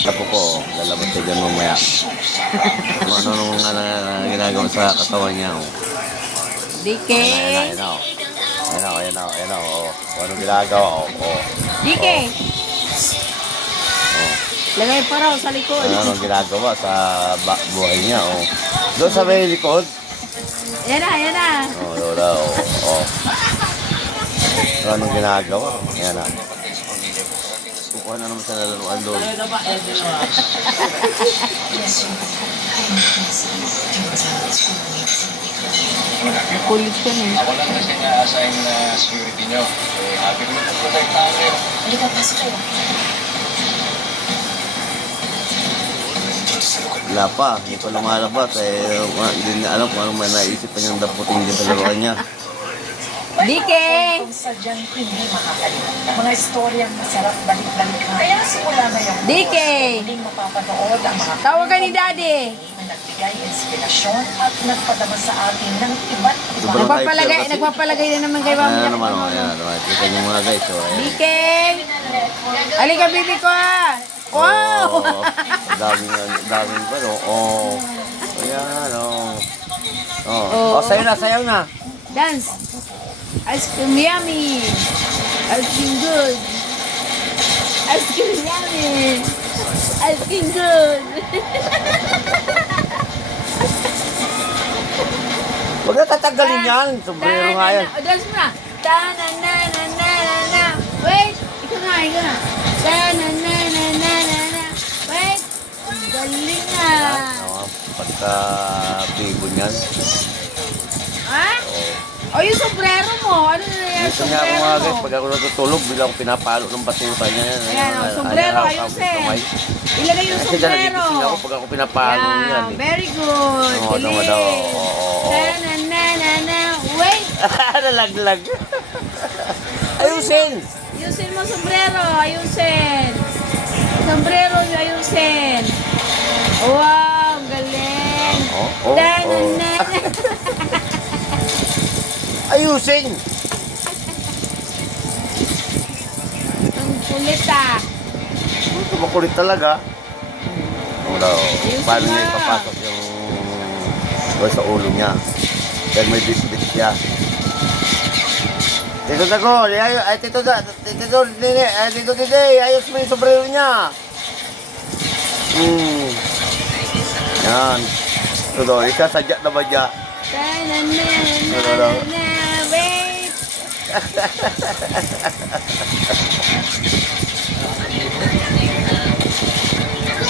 Tapo ko, lalabas siya dyan mamaya. Kung ano nung ginagawa sa katawan niya. Oh. DK! Ayan na, ayan na. Oh. Kung anong ginagawa, oh. DK! Oh. Lagay pa raw sa likod. Ano anong ginagawa sa buhay niya, oh. Doon sa may likod. Yan na. Oh, lola, oh. Kung anong ginagawa, ayan na. Kukuha na naman sa nalaruan doon. Kulit ka na. Ako lang kasi na-assign na security nyo. Happy ko na protektahan kayo. Halika, pasok kayo. Wala pa, hindi pa lumalabas. Hindi niya alam kung ano may naisip pa niyang daputin dyan sa laruan niya. DK! Kung sadyang hindi makakalimutan. Mga istoryang masarap balik-balik na. Kaya simula na yung DK! Muling mapapanood ang mga Tawagan ni Daddy! na nagbigay inspirasyon at nagpadama sa atin ng iba't ibang Nagpapalagay na naman kay Mami. Ayan naman, oh, ayan. Kita niyo muna guys, oh. Ayan. DK! Halika, bibi ko ah! Wow! Oh, daming pa, no? Oh. Ayan, oh. Oh, sayaw na. Dance! Ice cream yummy! Ice cream good! Ice cream yummy! Ice cream good! Huwag na tatanggalin yan. Sombrero nga yan. Dance mo na! Ta-na-na-na-na-na-na! Wait! Ikaw na! Ta-na-na-na-na-na-na! Wait! Galing nga! Oh, pagka-bibo niyan. Ha? O yung sombrero mo! Ano na yan? Gusto niya ako mga guys, pag ako natutulog, bigla ako pinapalo ng batuta niya. Ayan, o, sombrero, ayusin. Ilagay yung Kasi dyan sombrero. nagigising ako pag ako pinapalo niyan. Yeah, very good. Oo, naman daw. Oo. Na-na-na-na-na. Wait! Nalaglag. Ayusin! Ayusin mo sombrero. Ayusin. Sombrero nyo, ayusin. Wow, galing. Oo. Na-na-na-na. Ayusin! Ang kulit ah. Makulit talaga. Wala. Paano niya na. ipapasok yung sa ulo niya? Dahil may bit-bit siya. Tito Dago, ay Tito Dide, ayos mo yung sombrero niya. Yan. Ito daw, isasadya na ba niya? Na-na-na-na-na-na. Wait!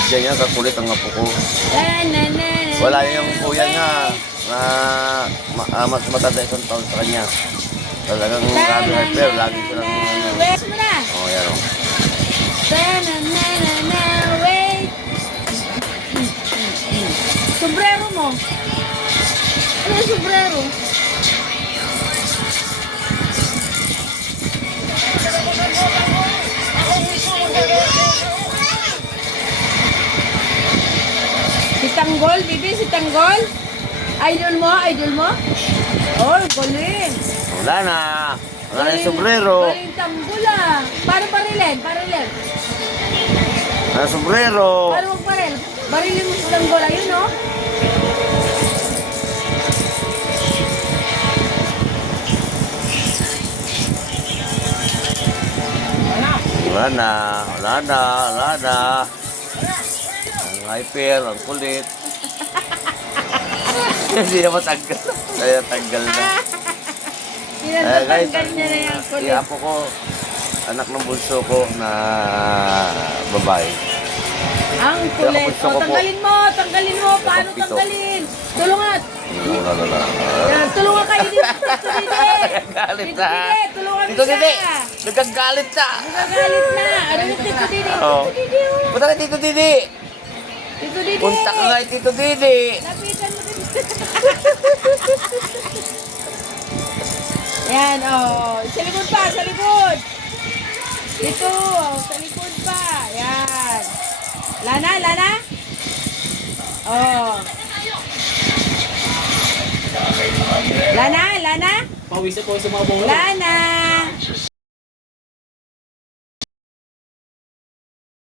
Diyan yan, kakulit ang apo ko. Na-na-na-na-na. Wala yung kuya niya na mas matanda isang taon sa kanya. Talagang kami hyper, lagi ko lang Wait mo na! oh, yan o. Na-na-na-na-na. Wait! Sombrero mo. Ano yung sombrero? Si Tanggol, bibi, si Tanggol? Idol mo? Oh, galing. Wala na. Wala na yung sombrero. Galing Tanggol ah. Paano barilin? Wala na sombrero. Paano magbaril? Barilin mo si Tanggol. Ayun no? Wala na. Ang hyper, ang kulit. Hindi na matanggal. Kaya tanggal na. Tinatanggal niya na yung kulit. Iapo ko, anak ng bunso ko na babae. Ang kulit. Gusto O, ko po. tanggalin mo. Paano Pito. tanggalin? Tulungan. Wala. Tulungan kayo dito. Galit Tito na. Dide, tulungan mo Tito Dide, siya. nagagalit na. Nagagalit na. Ano yung Tito Dide? Oo. Tito Dide. Oh. Punta ka Tito Dide. Tito Dide. Punta ka nga Tito Dide. Lapitan mo dito. Yan, oh. Sa likod pa, sa likod. Dito, sa likod pa. Yan. Lana. Oh. Lana. Pawis sa mga bola. Lana.